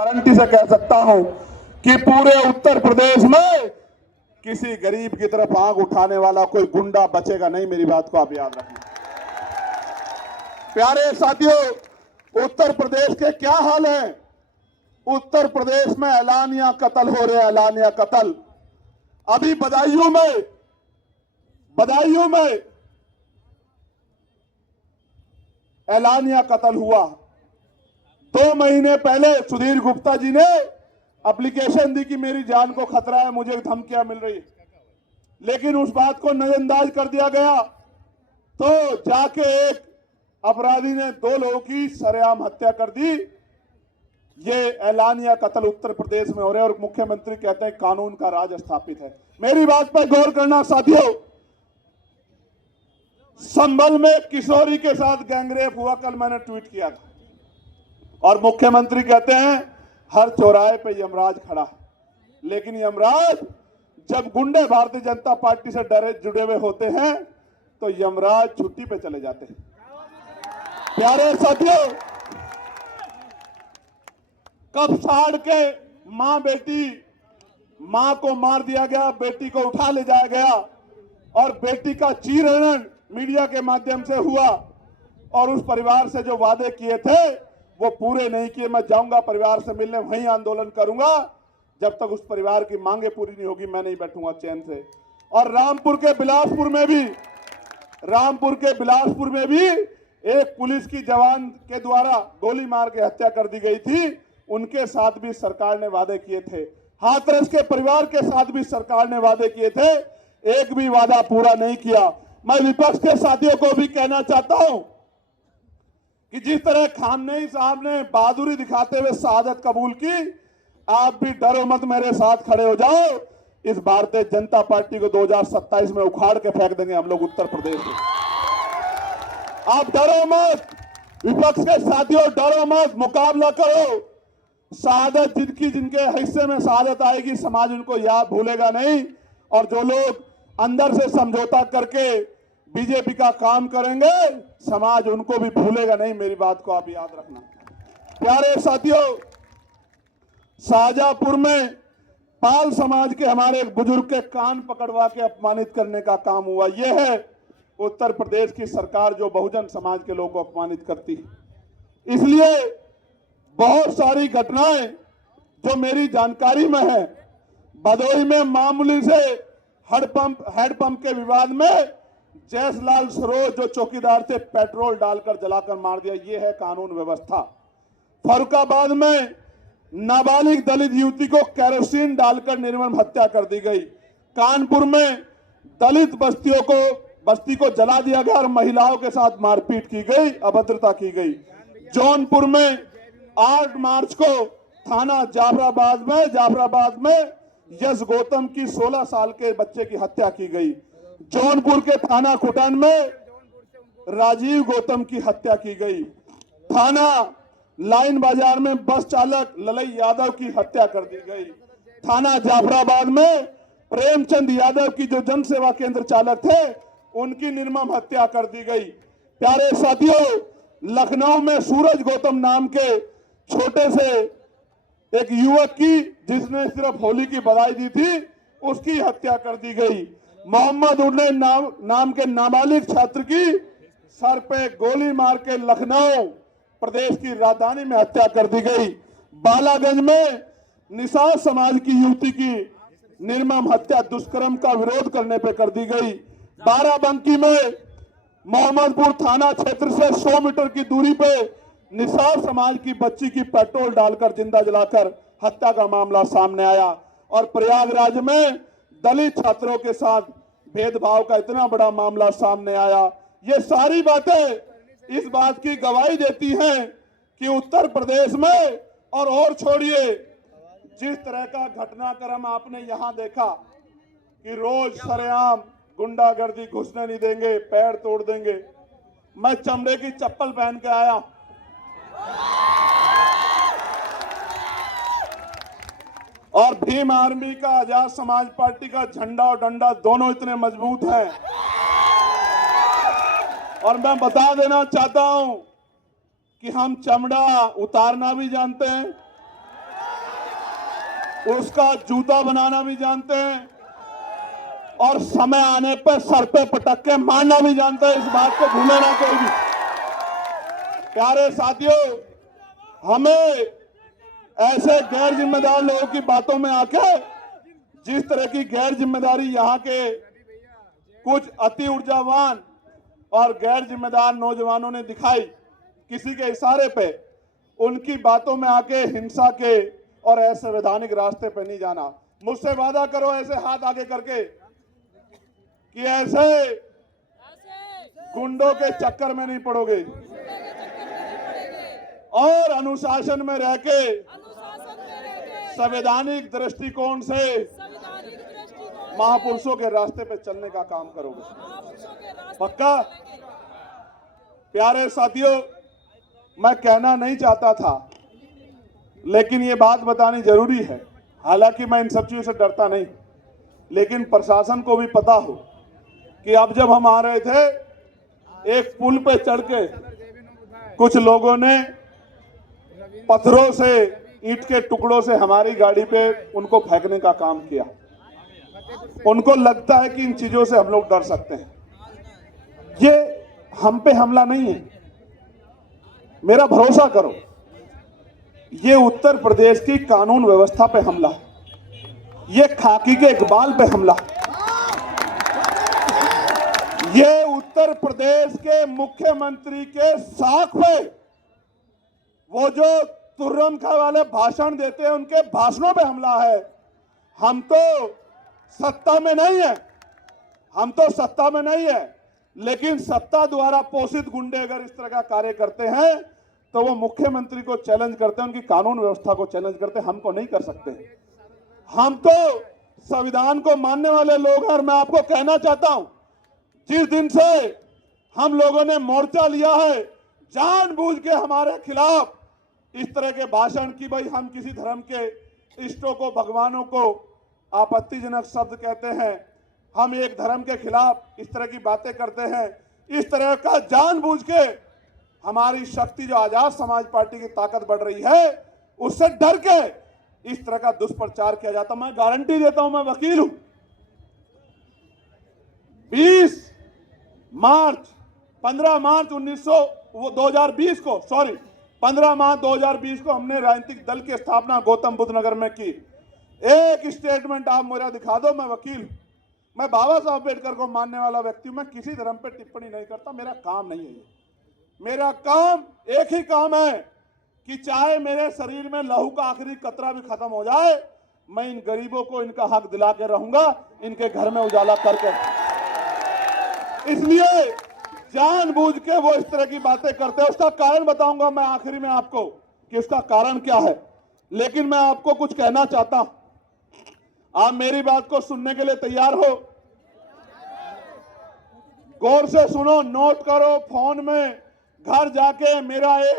Guarantee से कह सकता हूं कि पूरे उत्तर प्रदेश में किसी गरीब की तरफ आंख उठाने वाला कोई गुंडा बचेगा नहीं। मेरी बात को आप याद रखना। प्यारे साथियों, उत्तर प्रदेश के क्या हाल है। उत्तर प्रदेश में ऐलानिया कत्ल हो रहे हैं, ऐलानिया कत्ल। अभी बदायूं में ऐलानिया कत्ल हुआ। 2 महीने पहले सुधीर गुप्ता जी ने एप्लीकेशन दी कि मेरी जान को खतरा है, मुझे धमकियां मिल रही है, लेकिन उस बात को नजरअंदाज कर दिया गया। तो जाके एक अपराधी ने 2 लोगों की सरेआम हत्या कर दी। ये ऐलानिया कत्ल उत्तर प्रदेश में हो रहे हैं और मुख्यमंत्री कहते हैं कानून का राज स्थापित है। मेरी बात पर गौर करना साथियों। संभल में किशोरी के साथ गैंगरेप हुआ, कल मैंने ट्वीट किया था, और मुख्यमंत्री कहते हैं हर चौराहे पे यमराज खड़ा है। लेकिन यमराज जब गुंडे भारतीय जनता पार्टी से डरे जुड़े हुए होते हैं तो यमराज छुट्टी पे चले जाते हैं। प्यारे साथियों, कब साड़ के मां को मार दिया गया, बेटी को उठा ले जाया गया और बेटी का चीरहरण मीडिया के माध्यम से हुआ, और उस परिवार से जो वादे किए थे वो पूरे नहीं किए। मैं जाऊंगा परिवार से मिलने, वहीं आंदोलन करूंगा जब तक उस परिवार की मांगे पूरी नहीं होगी, मैं नहीं बैठूंगा चैन से। और रामपुर के बिलासपुर में भी एक पुलिस की जवान के द्वारा गोली मार के हत्या कर दी गई थी। उनके साथ भी सरकार ने वादे किए थे। हाथरस के परिवार के साथ भी सरकार ने वादे किए थे, एक भी वादा पूरा नहीं किया। मैं विपक्ष के साथियों को भी कहना चाहता हूं कि जिस तरह खामनेई साहब ने बहादुरी दिखाते हुए शहादत कबूल की, आप भी डरो मत, मेरे साथ खड़े हो जाओ। इस भारतीय जनता पार्टी को 2027 में उखाड़ के फेंक देंगे हम लोग उत्तर प्रदेश में। आप डरो मत, विपक्ष के साथियों डरो मत, मुकाबला करो। शहादत जिनके हिस्से में शहादत आएगी, समाज उनको याद भूलेगा नहीं। और जो लोग अंदर से समझौता करके बीजेपी का काम करेंगे, समाज उनको भी भूलेगा नहीं। मेरी बात को आप याद रखना। प्यारे साथियों, शाहजहांपुर में पाल समाज के हमारे एक बुजुर्ग के कान पकड़वा के अपमानित करने का काम हुआ। यह है उत्तर प्रदेश की सरकार जो बहुजन समाज के लोगों को अपमानित करती है। इसलिए बहुत सारी घटनाएं जो मेरी जानकारी में है, भदोही में मामूली से हैंडपंप के विवाद में जयसलाल सरोज जो चौकीदार थे, पेट्रोल डालकर जलाकर मार दिया। ये है कानून व्यवस्था। फर्रुखाबाद में नाबालिग दलित युवती को केरोसिन डालकर निर्मम हत्या कर दी गई। कानपुर में दलित बस्ती को जला दिया गया और महिलाओं के साथ मारपीट की गई, अभद्रता की गई। जौनपुर में 8 मार्च को थाना जाफराबाद में यश गौतम की 16 साल के बच्चे की हत्या की गई। जौनपुर के थाना खुटन में राजीव गौतम की हत्या की गई। थाना लाइन बाजार में बस चालक ललई यादव की हत्या कर दी गई। थाना जाफराबाद में प्रेमचंद यादव की जो जन सेवा केंद्र चालक थे, उनकी निर्मम हत्या कर दी गई। प्यारे साथियों, लखनऊ में सूरज गौतम नाम के छोटे से एक युवक की, जिसने सिर्फ होली की बधाई दी थी, उसकी हत्या कर दी गई। मोहम्मद उन्ने नाम के नाबालिग छात्र की सर पे गोली मार के लखनऊ प्रदेश की राजधानी में हत्या कर दी गई। बालागंज में निषाद समाज की युवती की निर्मम हत्या दुष्कर्म का विरोध करने पे कर दी गई। बाराबंकी में मोहम्मदपुर थाना क्षेत्र से 100 मीटर की दूरी पे निषाद समाज की बच्ची की पेट्रोल डालकर जिंदा जलाकर हत्या का मामला सामने आया। और प्रयागराज में दलित छात्रों के साथ भेदभाव का इतना बड़ा मामला सामने आया। ये सारी बातें इस बात की गवाही देती हैं कि उत्तर प्रदेश में, और छोड़िए, जिस तरह का घटनाक्रम आपने यहां देखा कि रोज सरेआम गुंडागर्दी, घुसने नहीं देंगे, पैर तोड़ देंगे। मैं चमड़े की चप्पल पहन के आया, और भीम आर्मी का, आजाद समाज पार्टी का झंडा और डंडा दोनों इतने मजबूत हैं। और मैं बता देना चाहता हूं कि हम चमड़ा उतारना भी जानते हैं उसका जूता बनाना भी जानते हैं और समय आने पर सर पे पटक के मारना भी जानते हैं। इस बात को भूले ना कोई भी। प्यारे साथियों, हमें ऐसे गैर जिम्मेदार लोगों की बातों में आके जिस तरह की गैर जिम्मेदारी यहाँ के कुछ अति ऊर्जावान और गैर जिम्मेदार नौजवानों ने दिखाई, किसी के इशारे पे उनकी बातों में आके हिंसा के और असंवैधानिक रास्ते पे नहीं जाना। मुझसे वादा करो ऐसे हाथ आगे करके कि ऐसे गुंडों के चक्कर में नहीं पड़ोगे और अनुशासन में रह के संवैधानिक दृष्टिकोण से महापुरुषों के रास्ते पे चलने का काम करोगे। पक्का? प्यारे साथियों, मैं कहना नहीं चाहता था लेकिन ये बात बतानी जरूरी है। हालांकि मैं इन सब चीजों से डरता नहीं, लेकिन प्रशासन को भी पता हो कि अब जब हम आ रहे थे, एक पुल पे चढ़ के कुछ लोगों ने पत्थरों से, ईंट के टुकड़ों से हमारी गाड़ी पे उनको फेंकने का काम किया। उनको लगता है कि इन चीजों से हम लोग डर सकते हैं। ये हम पे हमला नहीं है, मेरा भरोसा करो। ये उत्तर प्रदेश की कानून व्यवस्था पे हमला, ये खाकी के इकबाल पे हमला, ये उत्तर प्रदेश के मुख्यमंत्री के साख पे, वो जो तुर्रम खा वाले भाषण देते हैं उनके भाषणों पे हमला है। हम तो सत्ता में नहीं है, हम तो सत्ता में नहीं है, लेकिन सत्ता द्वारा पोषित गुंडे अगर इस तरह का कार्य करते हैं तो वो मुख्यमंत्री को चैलेंज करते हैं, उनकी कानून व्यवस्था को चैलेंज करते हैं। हमको नहीं कर सकते। हम तो संविधान को मानने वाले लोग हैं। और मैं आपको कहना चाहता हूं, जिस दिन से हम लोगों ने मोर्चा लिया है, जानबूझ के हमारे खिलाफ इस तरह के भाषण की, भाई हम किसी धर्म के इष्टों को, भगवानों को आपत्तिजनक शब्द कहते हैं, हम एक धर्म के खिलाफ इस तरह की बातें करते हैं, इस तरह का जानबूझ के हमारी शक्ति जो आजाद समाज पार्टी की ताकत बढ़ रही है, उससे डर के इस तरह का दुष्प्रचार किया जाता। मैं गारंटी देता हूं, मैं वकील हूं। 15 मार्च 2020 को हमने राजनीतिक दल की स्थापना गौतम बुद्ध नगर में की। एक स्टेटमेंट आप मेरा दिखा दो, मैं वकील हूं। मैं बाबा साहब अम्बेडकर को मानने वाला व्यक्ति हूं। मैं किसी धर्म पर टिप्पणी नहीं करता, मेरा काम नहीं है ये। मेरा काम एक ही काम है कि चाहे मेरे शरीर में लहू का आखिरी कतरा भी खत्म हो जाए, मैं इन गरीबों को इनका हक दिला के रहूंगा, इनके घर में उजाला करके। इसलिए जानबूझ के वो इस तरह की बातें करते हैं। उसका कारण बताऊंगा मैं आखिरी में आपको कि उसका कारण क्या है, लेकिन मैं आपको कुछ कहना चाहता हूं। आप मेरी बात को सुनने के लिए तैयार हो? गौर से सुनो, नोट करो, फोन में घर जाके मेरा एक